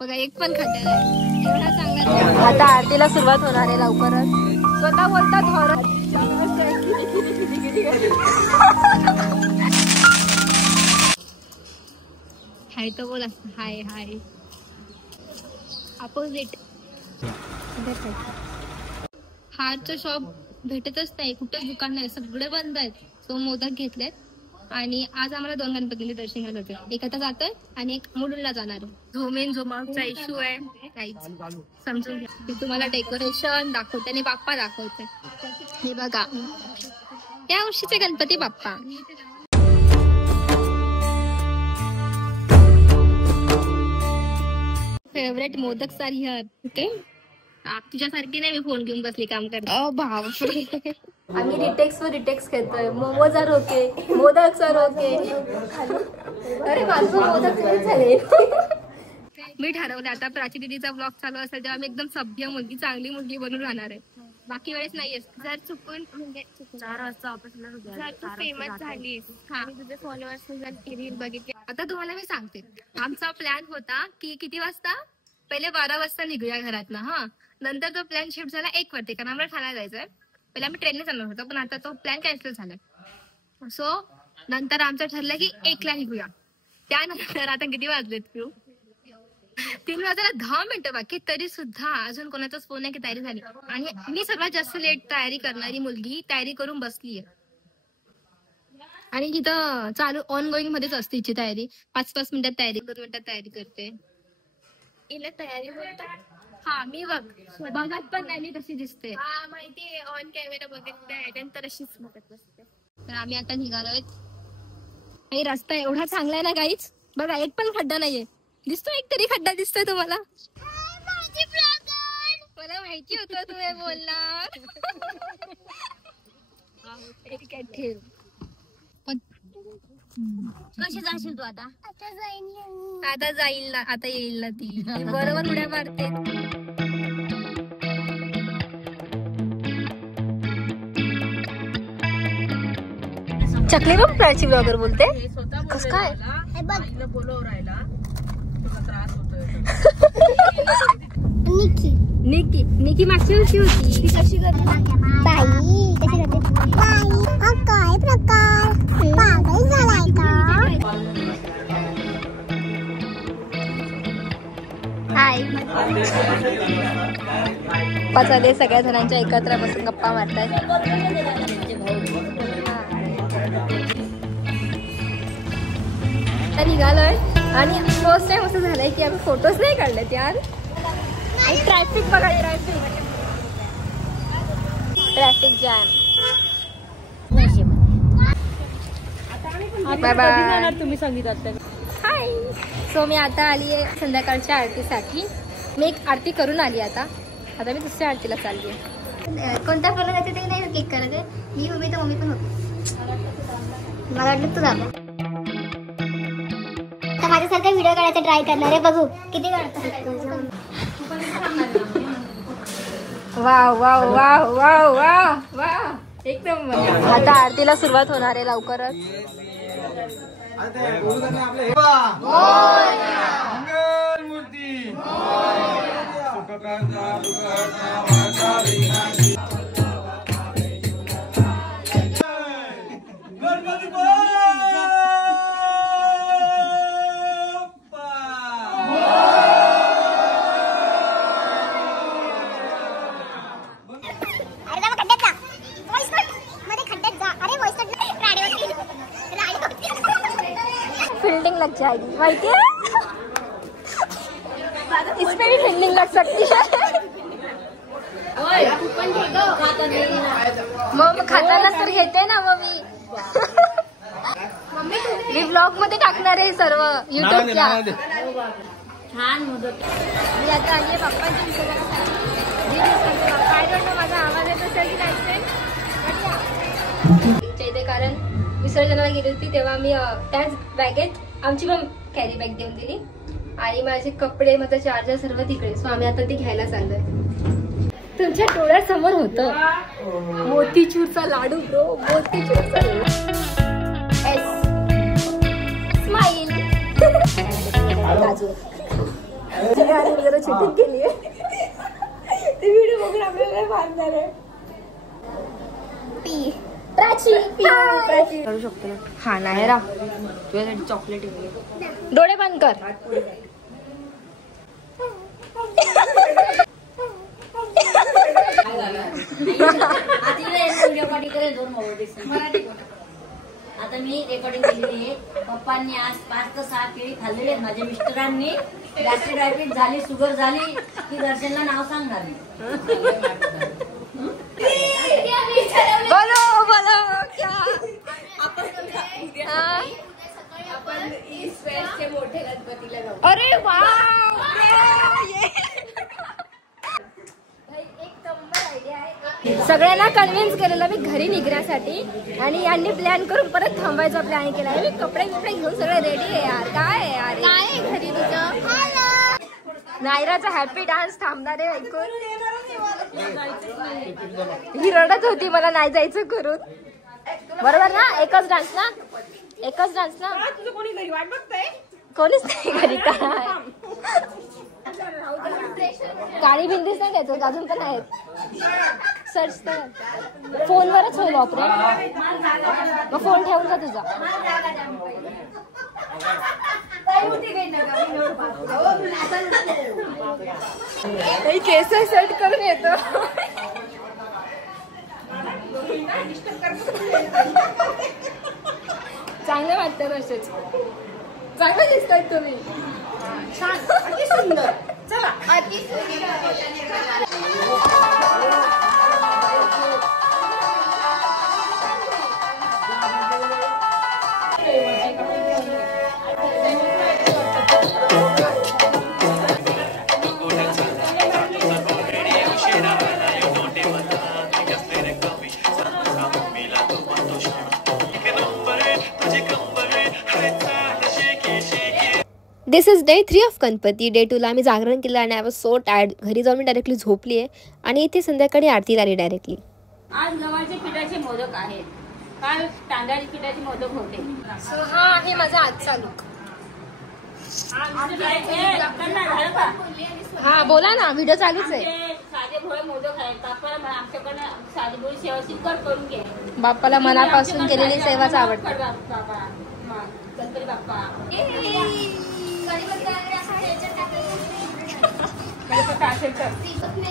बघा एक पण खड्डा नाही, एवढा चांगला. आता आरतीला सुरुवात होणार आहे लवकरच. स्वतः बोलतात हॉरर. हाय तो बोला, हाय हाय. अपोजिट हारचं शॉप भेटतच नाही, कुठेच दुकान नाही, सगळे बंद आहेत. सो मोदक घेतलेत आणि आज आम्हाला 2 गणपतींचे दर्शन घ्यायला होते. एक आता जातोय आणि एक मुलुंडला जाणार आहे. झोमेन झोमाचा इश्यू आहे, काहीच समजून घ्या. मी तुम्हाला डेकोरेशन दाखवते आणि बाप्पा दाखवते. हे बघा या वर्षीचे गणपती बाप्पा. फेवरेट मोदक सारी है. ओके तुझ्यासारखी नाही मी फोन घेऊन बसली काम करत. भाव आम्ही रिटेक्स घेतोय. मोमोजा रोके, मोदक रोके. अरे माझं मोदक झाले. मी ठरवलं आता प्राची दीदीचा ब्लॉग चालू असेल तेव्हा मी एकदम सभ्य मुलगी, चांगली मुलगी बनून राहणार आहे. बाकी वेळेस नाहीये. जर चुकून म्हणजे 4 वाजता ऑफिसला फेमस झालीस आणि तुझे फॉलोअर्स जर रील बघितली. आता तुम्हाला मी सांगते, आमचा प्लॅन होता की किती वाजता, पहिले 12 वाजता निघूया घरात ना. हा नंतर तो प्लॅन शिफ्ट झाला 1 वरती, कारण आम्हाला ठाण्याला जायचंय. पहिले आम्ही ट्रेनने जाणार होतो, पण आता तो प्लॅन कॅन्सल झालाय. सो नंतर आमचं ठरलं की 1ला निघूया. त्यानंतर आता किती वाजलेत पिऊ, 3 वाजायला 10 मिनिटं बाकी, तरी सुद्धा अजून कोणाचाच फोन नाही की तयारी झाली. आणि मी सर्वात जास्त लेट तयारी करणारी मुलगी तयारी करून बसलीये. आणि तिथं चालू ऑन गोईंग मध्येच असते तिची तयारी. 5-5 मिनिटात तयारी, 2 मिनिटात तयारी करते. इला तयारी बोलतात. हा मी बघत पण नाही मी कशी दिसते. हा माहितीये, ऑन कॅमेरा बघत नाही नंतर अशीच बघत बसते. तर आम्ही आता निघालोय. काही रस्ता एवढा चांगला आहे ना गाईच. बघा एक पण खड्डा नाहीये. दिसतो एक तरी खड्डा दिसतोय तुम्हाला. मला माहिती होतं तुम्ही बोलणार. ठेव. कशी जाशील तू आता? आता जाईल ना, आता येईल ना ती. बरोबर उड्या मारते. चकली बघ प्राची ब्लॉगर बोलते. कस काय निकी निकी मागच्या वर्षी होती ती. कशी करते बाई, कशी करते बाई. काय प्रकार पागल झालाय का? हाय पचाले सगळ्या जणांच्या एकत्र बसून गप्पा मारतायत. निघालोय आणि फर्स्ट टाइम असं झालंय की आम्ही फोटोज नाही काढलेत यार. ट्रॅफिक बघा, ट्रॅफिक जॅम. Bye bye. तुम्ही सांगितलं. हाय. सो मी आता आली आहे संध्याकाळच्या आरतीसाठी. मी एक आरती करून आली. आता मी दुसऱ्या आरतीला चालली आहे. कोणत्या फ्लोअरला जाते ते नाही क्लिक करायचं. मी उभी तर मम्मी पण होती. मला वाटलं तू दाखव. माझ्यासारखा व्हिडिओ काढायचा ट्राय करणार आहे. बघू किती काढतात. Wow wow wow wow wow wow एकदम. आता आरतीला सुरुवात होणार आहे लवकरच. फील्डिंग लग जाएगी माहिती है, इसमें भी फील्डिंग लग सकती है. मग खाताना तर घेते ना. मग मी ब्लॉग मध्ये टाकणार आहे सर्व युट्यूबच्या. छान मदत. मी आता आली आहे बाप्पांच्या विसर्जनासाठी. माझा आवाज येत असेल की नाही इथे, कारण विसर्जनाला गेली होती तेव्हा मी त्याच बॅगेत आमची पण कॅरी बॅग देऊन दिली आणि माझे कपडे, माझा चार्जर सर्व तिकडे. सो आम्ही आता ते घ्यायला चाललोय. तुमच्या डोळ्यासमोर होतं मोतीचूरचा लाडू ब्रो. मोतीचूरचा स्माईल. जरा चिटिंग केली आहे ती व्हिडिओ बघून आपल्याला मारणार आहे. करू शकतो ना. हा नाही रा तुझ्यासाठी चॉकलेट डोळे बंद कर. आता मी रेकॉर्डिंग केलेली आहे. पप्पांनी आज 5 ते 6 केळी खाल्लेली आहेत. माझ्या मिस्टरांनी गॅस्ट्रिक डायबिटीस झाली, शुगर झाली की दर्शनला नाव सांगणार नाही. बोलो बोलो क्या आपण ईस्ट वेस्टचे मोठे गणपतीला जाऊ. अरे वा सगळ्यांना कन्व्हिन्स केलेलं मी घरी निघण्यासाठी आणि यांनी प्लॅन करून परत थांबायचा प्लॅन केला. मी कपडे बिपडे घेऊन सगळे रेडी आहे यार. काय आहे यार काय घरी तुझं. नायराचा हॅपी डान्स थांबणार आहे ऐकून. ही रडत होती मला नाही जायचं करून. बरोबर ना. एकच डान्स ना. एकच डान्स ना. तुझं कोणी घरी वाट बघतंय. कोणीच नाही घरी. काय काळी भिंतीच नाही घ्यायचं अजून पण आहेत. सर्च कर फोनवरच होईल ऑपरेट. मग फोन ठेवून जा तुझा. केस सेट करून येतो. चांगले वाटतं तसेच. चांगलं दिसतात तुम्ही. छान अति सुंदर. चला अति this is day 3 of Ganpati. Day 2ला आम्ही जागरण केलं आणि आय वॉज सो टायर्ड. घरी जाऊन मी डायरेक्टली झोपली आहे आणि इथे संध्याकाळी आरतीला आली डायरेक्टली. आज गव्हाचे पिठाचे मोदक आहेत. काल तांदळाचे पिठाचे मोदक होते. सो हा आहे माझा आजचा लुक. हा बोला ना व्हिडिओ चालूच आहे. साधे भोळे मोदक आहेत. बाप्पाला आमच्याकडे साधी भोळी सेवा स्वीकार करून घे. बाप्पाला मनापासून केलेली सेवाच आवडते. बाप्पा गणपती बाप्पा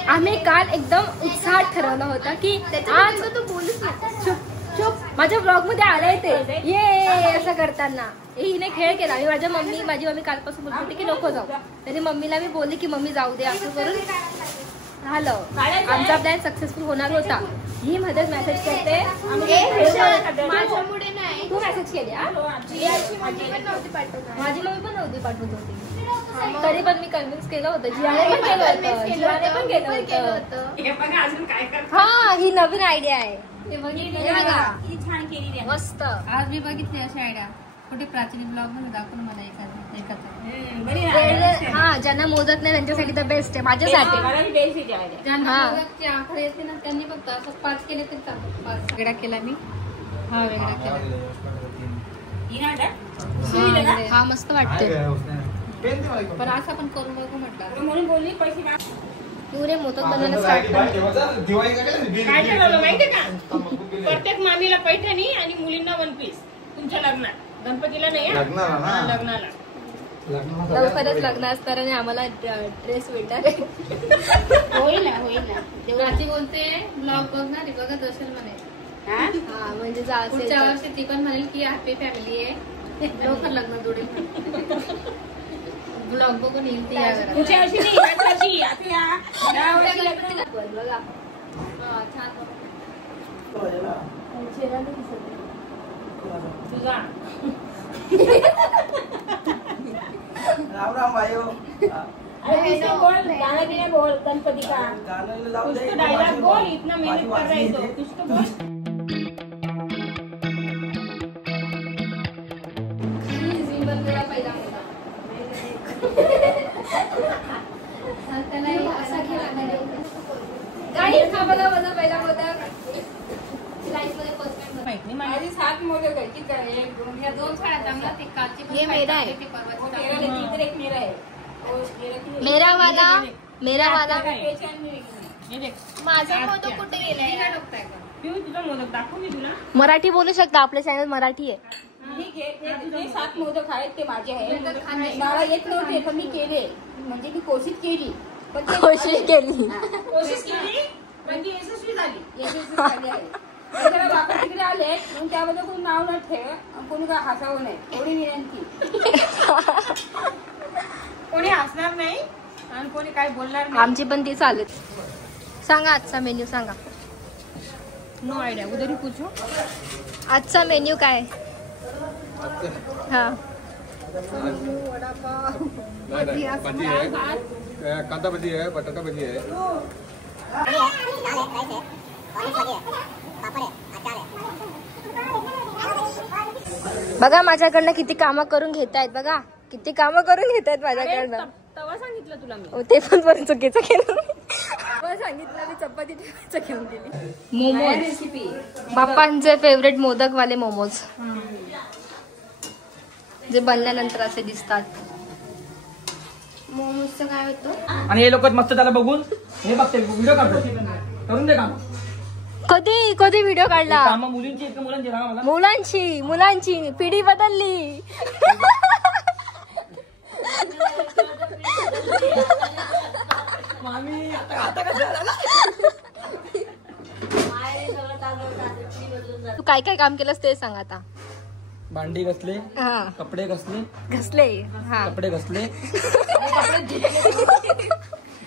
आम्ही काल एकदम उत्साहात ठरवलं होतं की आज तू बोलूच चुप चुप. माझ्या ब्लॉग मध्ये आलंय ते ये असं करताना हिने खेळ केला. माझी मम्मी कालपासून बोलत होती की नको जाऊ. तरी मम्मीला मी बोलली की मम्मी जाऊ दे असं करून झालं. आमचा प्लॅन सक्सेसफुल होणार होता. ही मध्येच मेसेज करते माझ्यामुळे नाही. तू मेसेज केली. माझी मम्मी पण नव्हती पाठवत होती. तरी पण मी कन्व्हिन्स केलं होतं. जियाने पण केलं होतं. हा ही नवीन आयडिया आहे. छान केली मस्त. आज मी बघितली अशी आयडिया. कुठे प्राचीन ब्लॉग मध्ये दाखवून मला हा ज्यांना मोदत नाही त्यांच्यासाठी तर बेस्ट आहे. माझ्यासाठी ज्यांना आकडे येते ना त्यांनी फक्त असं 5 केले तरी चालतं. 5 वेगळा केला मी. हा वेगळा केला. हा मस्त वाटतोय. पण असं पण करून बघू म्हटलं म्हणून बोलली पैसे तू रे मोदक बनवायला स्टार्ट काय ठरवलं माहितीये का. प्रत्येक मामीला पैठणी आणि मुलींना 1 पीस तुमच्या लग्नात. गणपतीला नाही लग्नाला. लवकरच लग्न असणार आणि आम्हाला ड्रेस भेटणार आहे. होईल ना होईल ना. प्राची बोलते ब्लॉग बघणार आहे बघत असेल म्हणे. हा म्हणजे पुढच्या वर्षी ती पण म्हणेल की हॅपी फॅमिली आहे लवकर लग्न जोडेल. ब्लॉग बघून येईल ती या घरात. पुढच्या वर्षी नाही याच वर्षी. आता या वर्षी बघा छान तुझा राम राम भाइयों. बोल गाना भी नहीं बोल गणपति का. कुछ तो डायलॉग बोल. इतना मेहनत कर रहे तो कुछ तो बोल. माझी 7 मोदक आहे. किती आहे? 2 साड्या चांगला. ते कालची हे मेरा आहे. एक मेरा आहे. मेरा वाला हे देख माझा मोदक कुठे गेलाय? पिऊ तुझा मोदक दाखव मी तुला. मराठी बोलू शकता, आपलं चॅनल मराठी आहे. जे 7 मोदक आहेत ते माझे आहेत. मला येत नव्हते पण मी केले, म्हणजे मी कोशिश केली पण ते कोशिश केली. कोशिश केली पण ती यशस्वी झाली. यशस्वी झाले आहे. जरा बापा तिकडे आले म्हणून त्याबद्दल कोणी नाव न ठेव आणि कोणी काय हसावं नाही, एवढी विनंती. कोणी हसणार नाही आणि कोणी काय बोलणार नाही. आमची पण ती चालेल. सांगा आजचा मेन्यू सांगा. नो आयडिया, उधर ही पूछो. आजचा मेन्यू काय? हा भाजी है, कांदा भाजी है, बटाटा भाजी है. बघा माझ्याकडनं किती कामं करून घेतायत. बघा किती कामं करून घेतायत माझ्याकडनं. तवा सांगितलं तुला मी. हो, ते पण बरं चुकीचं केलं. सांगितलं मी चपाती ठेवायचं घेऊन गेली. मोमोज रेसिपी बाप्पांचे फेवरेट मोदक वाले मोमोज, जे बनल्यानंतर असे दिसतात. मोमोजचं काय होतं? आणि हे लोक मस्त त्याला बघून हे बघते व्हिडिओ काढतो. करून दे काम. कधी कधी व्हिडिओ काढला? काम मुलींची एक मुलांची ना मला. मुलांची पिढी बदलली. मामी आता कसं तू काय काय काम केलंस ते सांग आता. भांडी घसले, हा कपडे घसले, हा कपडे घसले,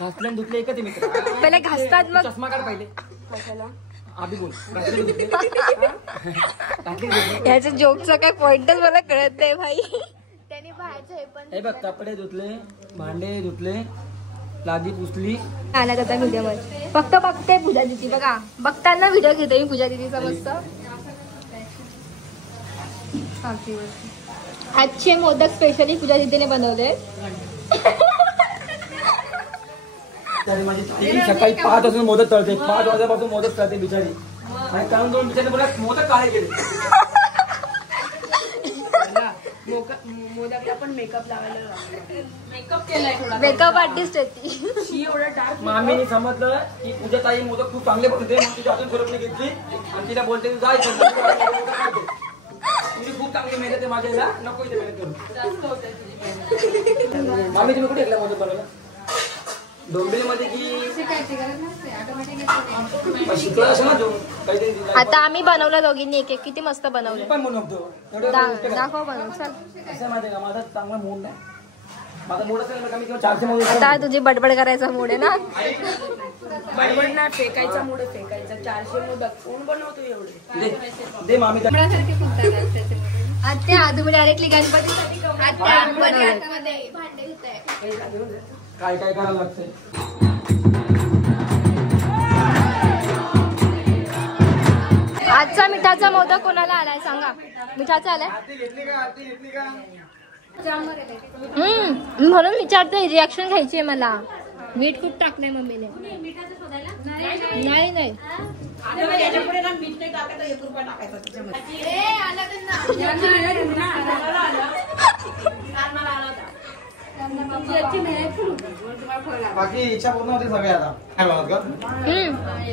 घासले आणि धुतले एकच मित्र. पहिले घासतात मग. चष्मा काढ पहिले. आधी बोल. घासले धुतले. याच्या जोकचा काय पॉइंटच मला कळत नाही भाई. त्याने बाहेरचं हे पण हे बघ, कपडे धुतले, भांडे धुतले, लादी पुसली. आला त्याचा व्हिडिओ मध्ये फक्त बघते पूजा दिदी. बघा बघताना व्हिडिओ घेते मी पूजा दिदीचा मस्त. आजचे मोदक स्पेशली पूजा दिदीने बनवले. माझी सकाळी 5 वाजता मोदक तळते. 5 वाजल्यापासून मोदक तळते बिचारी. आणि काम दोन बिचारी मला मोदक काळे गेले. मोदकला पण मेकअप लावायला मेकअप केलाय थोडा. मेकअप आर्टिस्ट आहे ती. एवढा डार्क मामीने समजलं की पूजा ताई मोदक खूप चांगले बनवते. मग तिची अजून फरक नाही घेतली आणि तिला बोलते जायचं तुम्ही खूप चांगली मेहनत आहे माझ्याला, नको इथे मेहनत करू. जास्त होते तुझी मेहनत. मामी तुम्ही कुठे घेतला मोदक बनवायला? डोंबिवलीमध्ये की शिकला असं ना जो काहीतरी. आता आम्ही बनवलं दोघींनी एक एक. किती मस्त बनवले. पण बनवतो दाखव बनवून. चल असं माहिती का, माझा चांगला मूड नाही. माझा मूड असेल कमी किंवा 400 मूड. आता तुझी बडबड करायचा मूड आहे ना. बडबड नाही, फेकायचा मोड फेकायचा. 400 मोदक कोण बनवतो एवढे? दे मामी. आता तुम्ही डायरेक्टली गणपतीसाठी काय काय करायला लागतंय. आजचा मिठाचा मोदक कोणाला आलाय सांगा. मिठाचा आलाय म्हणून विचारते. रिॲक्शन घ्यायची आहे मला. मीठ खूप टाकले मम्मीने. नाही बाकी इच्छा पूर्ण होते सगळे. आता काय बनवत का?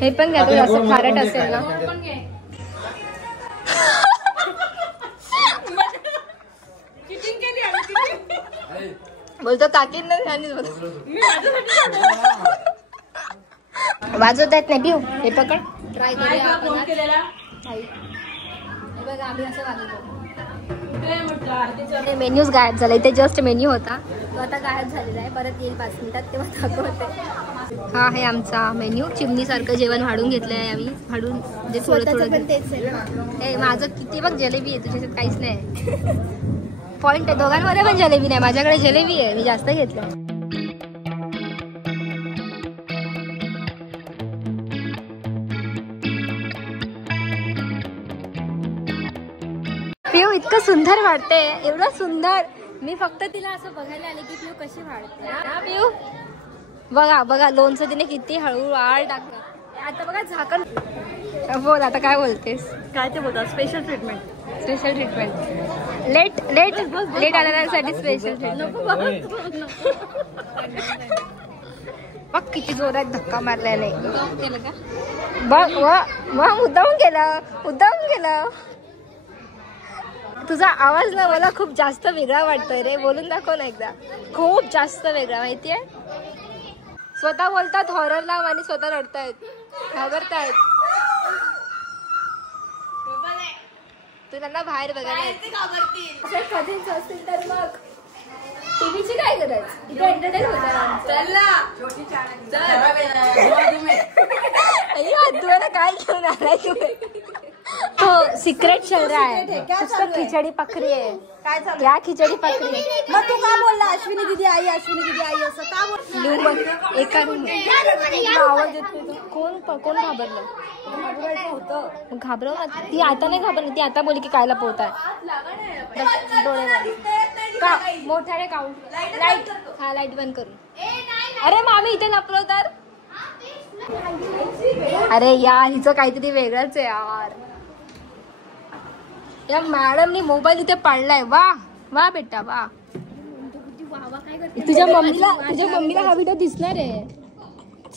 हे पण घ्या. असं खारट असेल ना. बोलतो काकीन नाही वाजवत आहेत नाही. पिऊ हे पकड. ट्राय करूया आपण. बघा आम्ही असं वाजवतो. मेन्यूज गायब झाला. इथे जस्ट मेन्यू होता तो आता गायब झालेला आहे. परत येईल 5 मिनिटात तेव्हा दाखवते. हा आहे आमचा मेन्यू. चिमणीसारखं जेवण वाढून घेतलं आहे आम्ही. वाढून म्हणजे थोडं थोडं. माझं किती बघ जलेबी आहे. तुझ्याच्यात काहीच नाही. पॉइंट आहे दोघांमध्ये पण जलेबी नाही. माझ्याकडे जलेबी आहे. मी जास्त घेतलं. पिऊ इतकं सुंदर वाटते. एवढं सुंदर. मी फक्त तिला असं बघायला आले की पिऊ कशी वाढते. पिऊ बघा बघा लोणचं तिने किती हळूवार टाकलं. आता बघा झाकण. बोल आता काय बोलतेस? काय ते बोलतात? Special treatment. Special treatment. Late आल्यासाठी स्पेशल बघ किती जोरात धक्का मारलाय नाही बघ वा मुद्दाहून गेला तुझा आवाज ना मला खूप जास्त वेगळा वाटतोय रे बोलून दाखव ना एकदा खूप जास्त वेगळा माहितीये स्वतः बोलतात हॉरर लाव आणि स्वतः रडतायत घाबरतायत तू त्यांना बाहेर बघायला कधीच असतील तर मग टीव्हीची काय गरज इथे एंटरटेन होतात काय घेऊन आलाय तुम्ही हो सिक्रेट शहर आहे खिचडी पकरी आहे क्या खिचडी पकरी मग तू का बोलला अश्विनी दीदी आई असं का बोल एका रूम आवाज येतो कोण घाबरलं होतं घाबरव ना ती आता नाही घाबरली ती आता बोली की कायला पोहताय डोळे का मोठ्याने काउंट लाईट हा लाईट बंद करून अरे मामी इथे लपलो तर अरे यार हिचं काहीतरी वेगळंच आहे यार या मॅडमनी मोबाईल इथे पाडलाय वा बेटा वा तुझ्या मम्मीला हा व्हिडिओ दिसणार आहे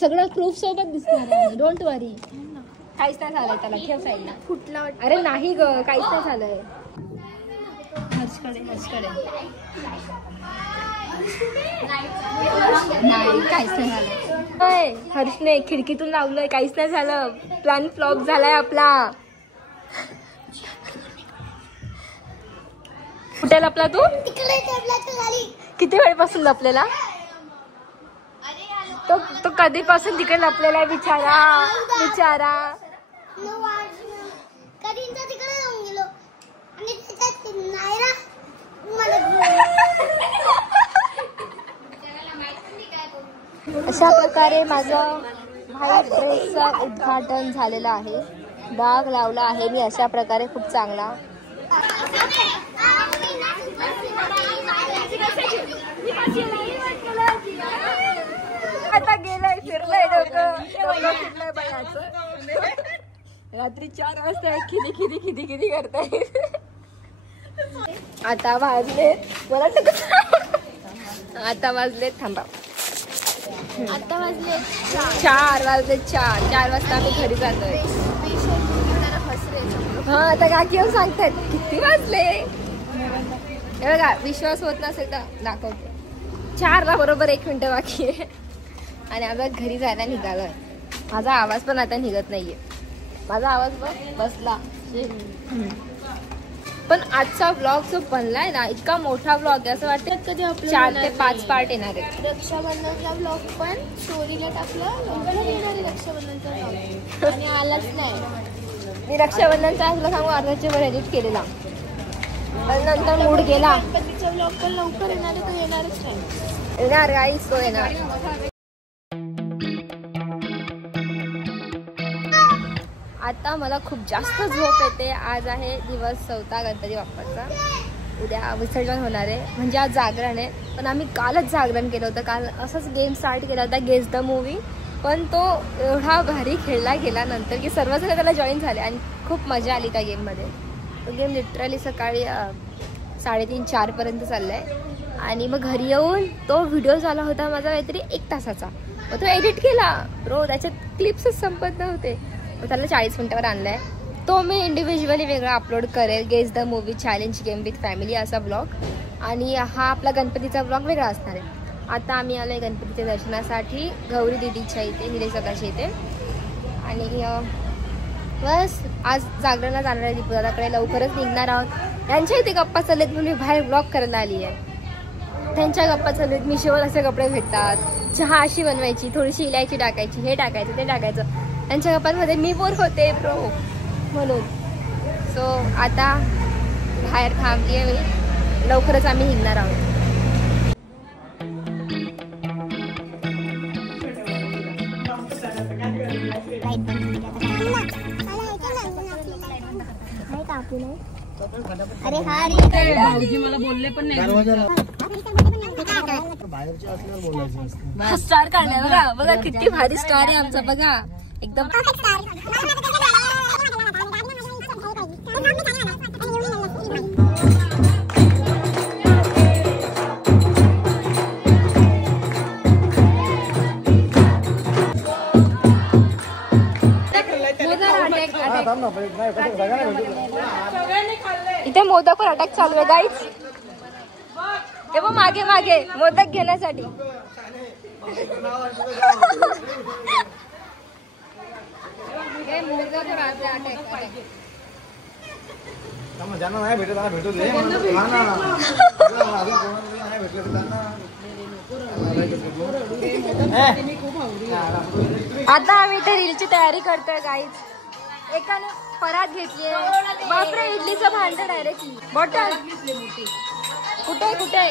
सगळं प्रूफ सोबत दिसणार आहे डोंट वरी काहीच नाही झालंय त्याला ठेव साईडला फुटला अरे नाही ग काहीच नाही झालंय हर्षकडे नाही काहीच नाही झालं हर्षने खिडकीतून लावलंय काहीच नाही झालं प्लॅन फ्लॉप झालाय आपला कुठे लपला तू किती वेळपासून लपलेला तो कधीपासून तिकडे लपलेला आहे बिचारा अशा प्रकारे माझं व्हाईट ड्रेसचं उद्घाटन झालेलं आहे डाग लावला आहे मी अशा प्रकारे खूप चांगला आता गेलाय फिरलाय डोकं फिरलाय बायाचं रात्री 4 वाजता खिदी करताय आता वाजले मला आता वाजले थांबा आता वाजले 4 वाजता आम्ही घरी जातोय हा आता काकी येऊन सांगतायत किती वाजले हे बघा विश्वास होत नसेल तर दाखवते 4ला बरोबर 1 मिनिट बाकी आहे आणि आता घरी जायला निघालोय माझा आवाज पण आता निघत नाहीये माझा आवाज बसला पण आजचा व्लॉग जो बनलाय ना इतका मोठा व्लॉग आहे असं वाटतं कधी 4 ते 5 पार्ट येणार आहे रक्षाबंधनचा व्लॉग पण स्टोरीला टाकलं लवकर येणार आहे रक्षाबंधनचा व्लॉग आणि आलाच नाही मी रक्षाबंधनचा तुला सांगू अर्ध्याच्या वर एडिट केलेला पण नंतर मूड गेला गणपतीचा व्लॉग पण लवकर येणार आहे तो येणारच नाही येणार गाईस तो येणार आता मला खूप जास्त झोप येते आज आहे दिवस 4था गणपती बाप्पाचा उद्या विसर्जन होणार आहे म्हणजे आज जागरण आहे पण आम्ही कालच जागरण केलं होतं काल असंच गेम स्टार्ट केला होता गेस द मूवी पण तो एवढा भारी खेळला गेला नंतर की सर्वजण त्याला जॉईन झाले आणि खूप मजा आली त्या गेममध्ये तो गेम लिटरली सकाळी 3:30-4 पर्यंत चाललाय आणि मग घरी येऊन तो व्हिडिओ झाला होता माझा काहीतरी 1 तासाचा मग तो एडिट केला ब्रो त्याच्यात क्लिप्सच संपत नव्हते मग त्याला 40 मिनिटावर आणलाय तो मी इंडिव्हिज्युअली वेगळा अपलोड करेल guess the movie challenge game with family असा ब्लॉग आणि हा आपला गणपतीचा ब्लॉग वेगळा असणार आहे आता आम्ही आलोय गणपतीच्या दर्शनासाठी गौरी दिदीच्या इथे निलेश दादाच्या इथे आणि बस आज जागरणाला जाणार आहे दीपूदादाकडे लवकरच निघणार आहोत त्यांच्या इथे गप्पा चाललेत म्हणून मी बाहेर ब्लॉग करायला आली आहे त्यांच्या गप्पा चाललेत मिशोवर असे कपडे भेटतात चहा अशी बनवायची थोडीशी इलायची टाकायची हे टाकायचं ते टाकायचं त्यांच्या गप्पांमध्ये मी बोर होते ब्रो म्हणून सो आता बाहेर थांबली आहे मी लवकरच आम्ही निघणार आहोत अरे हा भाऊजी मला बोलले पण नाही स्टार काढलाय बघा किती भारी स्टार आहे आमचा बघा एकदम इथे मोदकवर अटॅक चालू आहे गाईज. हे बघ मागे मागे मोदक घेण्यासाठी. नाही भेटत भेटू दे. आता आम्ही इथे रीलची तयारी करतोय गाईज. एकाने परात घेतलीये. बापरे इडलीचं भांडं डायरेक्टली. बॉटल कुठे कुठे तू काय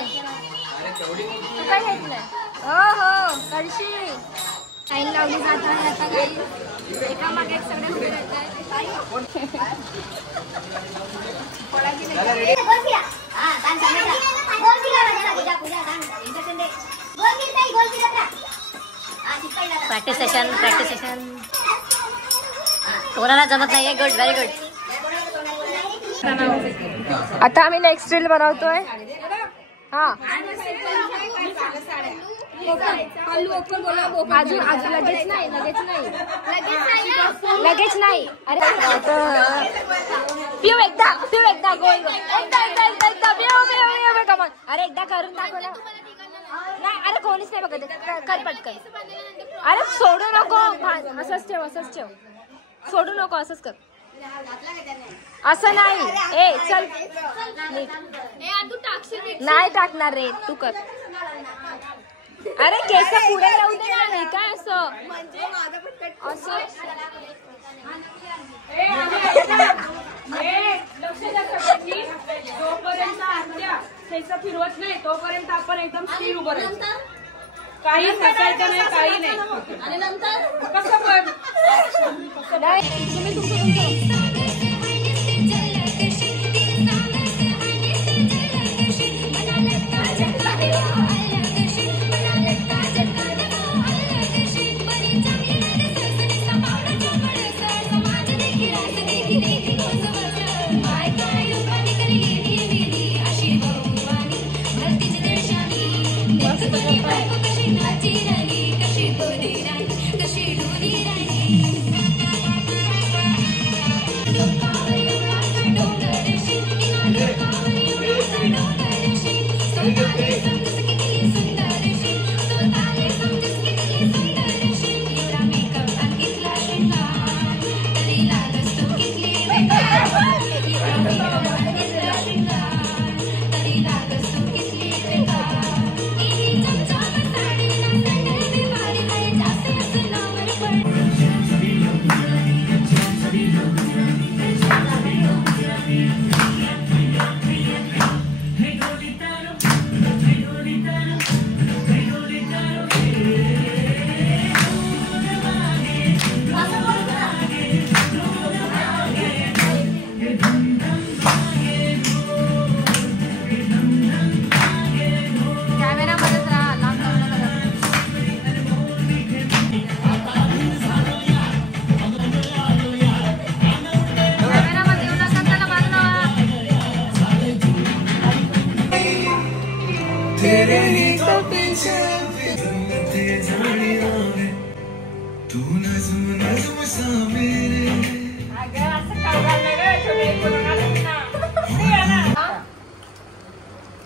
घेतलंय? हो हो कळशी टाईम लावली जात आहे आता गाईज. एकामागे एक सगळे उभे राहत आहे. प्रॅक्टिस सेशन कोणाला जमत नाहीये. Good, very good. आता आम्ही नेक्स्ट रील बनवतोय. हा अजून अजून लगेच नाही लगेच नाही. अरे पिऊ एकदा गोल एकदा कमान. अरे एकदा करून दाखव ना. नाही अरे कोणीच नाही बघत. कर पटकन. अरे सोडू नको. असंच ठेव सोडू नको. असंच कर. असं नाही. ए चल नाही टाकणार रे. तू कर. अरे केस पुढे राहू दे ना. नाही काय असं जोपर्यंत आत्या केस फिरवत नाही तोपर्यंत आपण एकदम स्थिर उभं राहायचं. काही हसायचं नाही काही नाही. आणि नंतर कसं पण तुम्ही तुमचं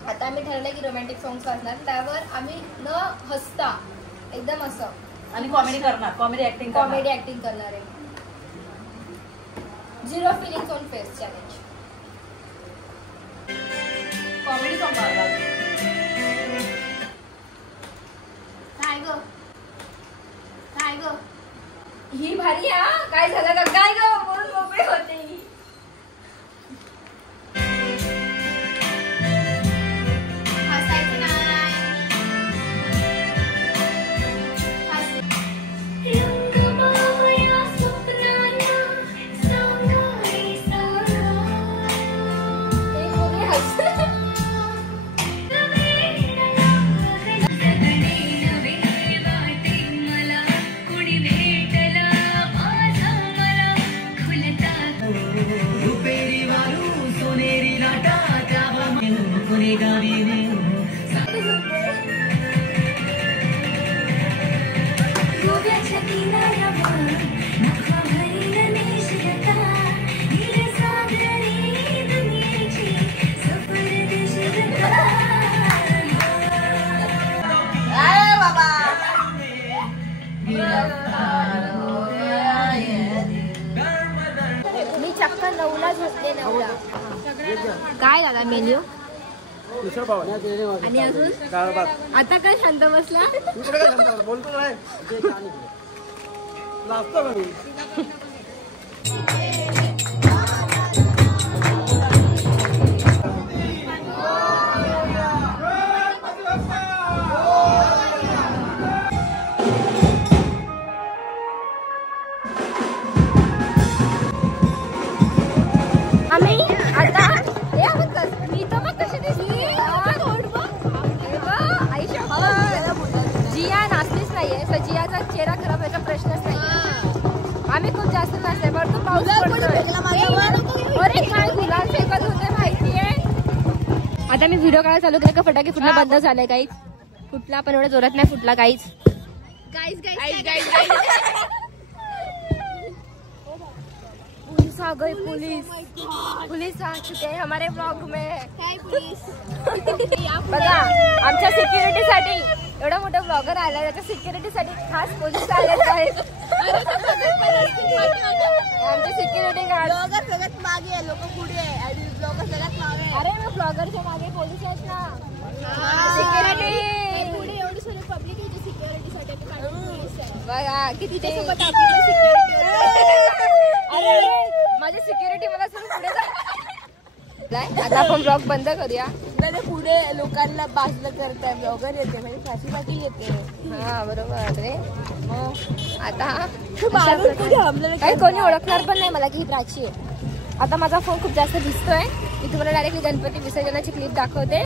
आता आम्ही ठरवलं की रोमॅन्टिक सॉंग्स वाजणार. त्यावर आम्ही न हसता एकदम असं आणि कॉमेडी करणार. कॉमेडी ऍक्टिंग करणार आहे. 0 feelings on face challenge. Comedy song गाणार. काय ग ही भारी. हा काय झालं का? काय ग बोलून मोकळे होते. जाऊया. काय दादा मेन्यू आणि अजून आता काय शांत बसला. बोलतो काय जिया नाचलीच नाहीये, जियाचा चेहरा खराब व्हायचा प्रश्नच नाहीये. आम्ही खूप जास्त नाचले पण तो पाऊस पडतोय. अरे काय गुलाल फेकत होते माहितीये. आता मी व्हिडिओ काढायला चालू केला का फटाके फुटणं बंद झालंय. काहीच फुटला पण एवढ्या जोरात नाही फुटला. काहीच पुलिस आ गई. पुलिस आ चुके हैं हमारे ब्लॉग में. बघा आमच्या सिक्युरिटीसाठी एवढा मोठा ब्लॉगर आला, त्याच्या सिक्युरिटीसाठी खास पोलीस आले आहेत. आमचे सिक्युरिटी गार्ड सगळ्यात मागे आहे, लोक पुढे आहे आणि ब्लॉगर सगळ्यात मागे. अरे मग ब्लॉगरच्या मागे पोलीस आहेत ना. सिक्युरिटी पुढे एवढी सगळी पब्लिक आहे सिक्युरिटीसाठी. बघा किती ते माझी सिक्युरिटी मला सगळं पुढे आता आपण ब्लॉग बंद करूया. पुढे लोकांना बाजलं करताय ब्लॉगर येते म्हणजे फाशीसाठी येते. हा बरोबर रे. आता काही कोणी ओळखणार पण नाही मला की ही प्राची आहे. आता माझा फोन खूप जास्त दिसतोय. मी तुम्हाला डायरेक्टली गणपती विसर्जनाची क्लिप दाखवते.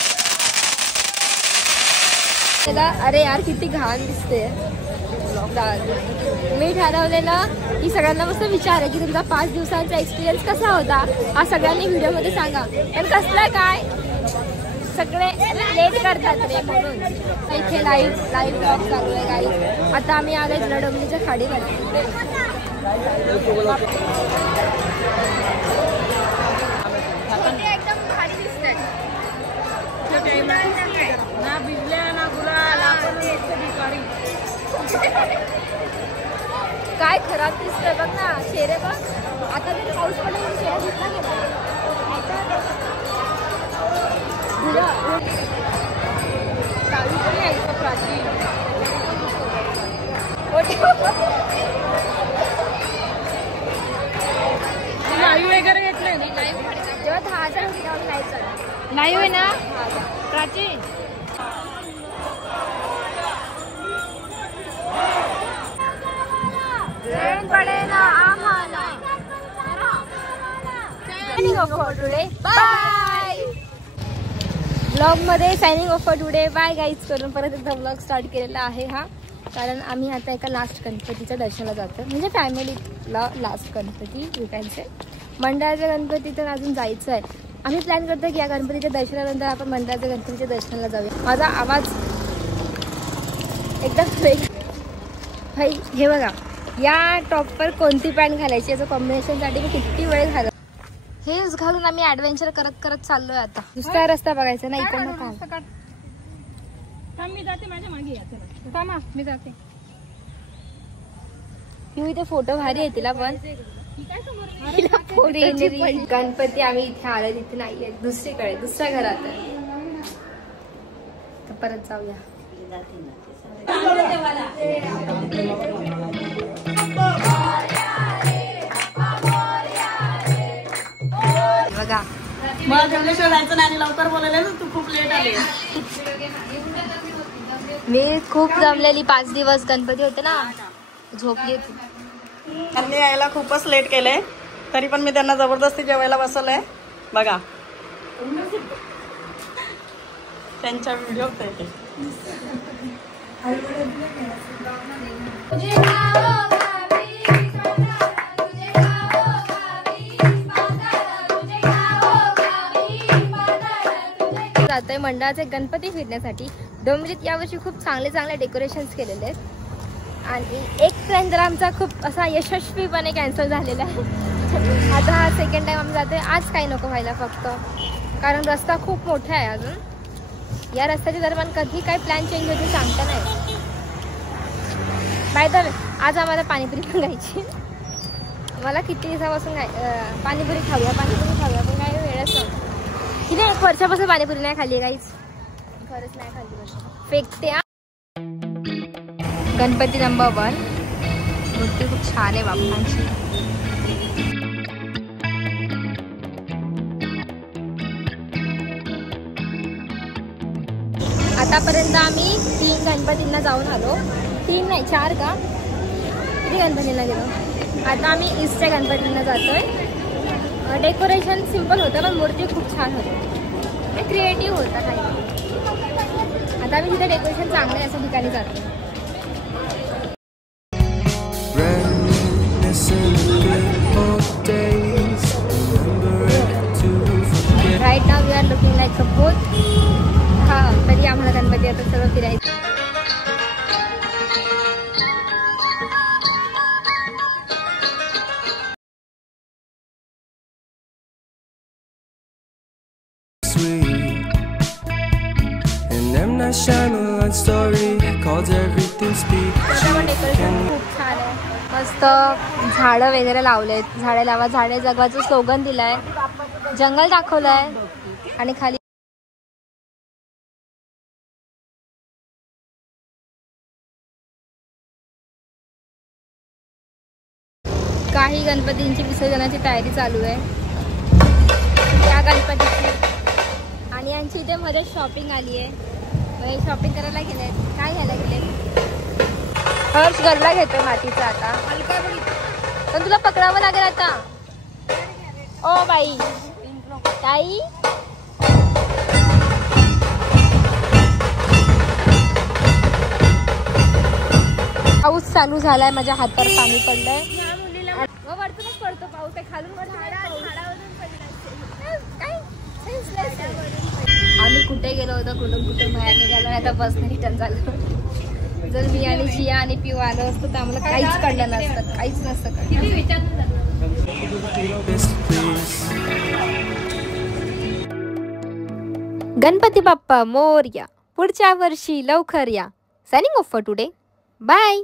अरे यार किती घाण दिसते. मी ठरवलेलं की सगळ्यांना मस्त विचार आहे की तुमचा 5 दिवसांचा एक्सपिरियन्स कसा होता हा सगळ्यांनी व्हिडिओमध्ये सांगा. पण कसलं काय सगळे लेट करतात रे म्हणून इथे लाईव्ह ब्लॉग चालू आहे गाईज. आता आम्ही आलोय जलडोंगरीच्या खाडीमध्ये. एकदम खाडी दिसते ना. भिजल्या ना गुलाल काय खराब दिसतंय बघ ना. चेहरे बघ आता तरी पाऊस पडला चेहरा दिसला गेला. लाईव्ह वगैरे येत नाही. जेव्हा 10,000 होती तेव्हा नाही चालत. लाईव्ह आहे ना प्राची. ब्लॉग मध्ये signing off for today. Bye guys करून परत एकदा ब्लॉग स्टार्ट केलेला आहे हा. कारण आम्ही आता एका लास्ट गणपतीच्या दर्शनाला जातो म्हणजे फॅमिलीला लास्ट गणपती विकायचे. मंडळाच्या गणपती तर अजून जायचं आहे. आम्ही प्लॅन करतो की या गणपतीच्या दर्शनानंतर आपण मंडळाच्या गणपतीच्या दर्शनाला जाऊया. माझा आवाज एकदम भाई हे बघा या टॉपवर कोणती पॅन्ट घालायची याचं कॉम्बिनेशनसाठी मी किती वेळ घालत. हेच घालून आम्ही ऍडव्हेंचर करत करत चाललोय. आता दुसरा रस्ता बघायचा नाही इकडनं मी जाते माझ्या मागे थांबा. मी जाते. इथे फोटो भारी आहे तिला पण. गणपती आम्ही इथे आलो तिथे नाहीये दुसरीकडे दुसऱ्या घरात आहे. तर परत जाऊया. बघा मला जमल्याशिवाय जायचं नाही. लवकर बोलायला तू खूप लेट आली. मी खूप जमलेली 5 दिवस गणपती होते ना झोपली होती. त्यांनी यायला खूपच लेट केलंय तरी पण मी त्यांना जबरदस्ती जेवायला बसवलंय. बघा त्यांच्या व्हिडिओत आहे. जातोय मंडळाचे गणपती फिरण्यासाठी. डोंबिवलीत यावर्षी खूप चांगले डेकोरेशन्स केलेले आहेत आणि एक प्लॅन जरा आमचा खूप असा यशस्वीपणे कॅन्सल झालेला आहे. आता हा सेकंड टाइम आम्ही जातोय. आज काही नको व्हायला फक्त कारण रस्ता खूप मोठा आहे. अजून या रस्त्याच्या दरम्यान कधी काय प्लॅन चेंज होते सांगता नाही. बाय द वे आज आम्हाला पाणीपुरी खायची. मला किती दिवसापासून पाणीपुरी खाऊया पण काय वेळच नव्हतं. किती 1 वर्षापासून पाणीपुरी नाही खाल्ली काहीच, खरंच नाही खाल्ली. फेकते. गणपती नंबर 1 मूर्ती खूप छान आहे बाप्पांची. आतापर्यंत आम्ही 3 गणपतींना जाऊन आलो. 3 नाही 4 का, किती गणपतींना गेलो. आता आम्ही ईस्टच्या गणपतींना जातोय. डेकोरेशन सिम्पल होतं पण मूर्ती खूप छान होती, क्रिएटिव्ह होता काही. आता आम्ही तिथे डेकोरेशन चांगलं आहे अशा ठिकाणी जातो. Right now we are looking like a boat. हा, तरी आम्हाला गणपती आता सगळं फिरायचं. डेकोरेशन खूप छान आहे. मस्त झाडं वगैरे लावलेत. झाडे लावा झाडे जगवाचं स्लोगन दिलंय. जंगल दाखवलंय आणि खाली काही गणपतींची विसर्जनाची तयारी चालू आहे. त्या गणपतीची आणि यांची इथे मध्ये शॉपिंग आली आहे. शॉपिंग करायला गेले. काय घ्यायला गेले? हर्ष गरबा घेतोय मातीचा आता. पण तुला पकडावं लागेल आता. ओ बाई ताई, पाऊस चालू झालाय. माझ्या हातावर पाणी पडलंय. वरतूनच पडतो पाऊस. खालून आम्ही कुठे गेलो होतो, कुठं बाहेर निघालो. आता बसने रिटर्न झालो. जर मी आणि जिया आणि पिऊ आलो असतो तर आम्हाला काहीच कळलं नसतं, काहीच नसतं. गणपती बाप्पा मोरया. पुढच्या वर्षी लवकर या. Signing off for today. Bye.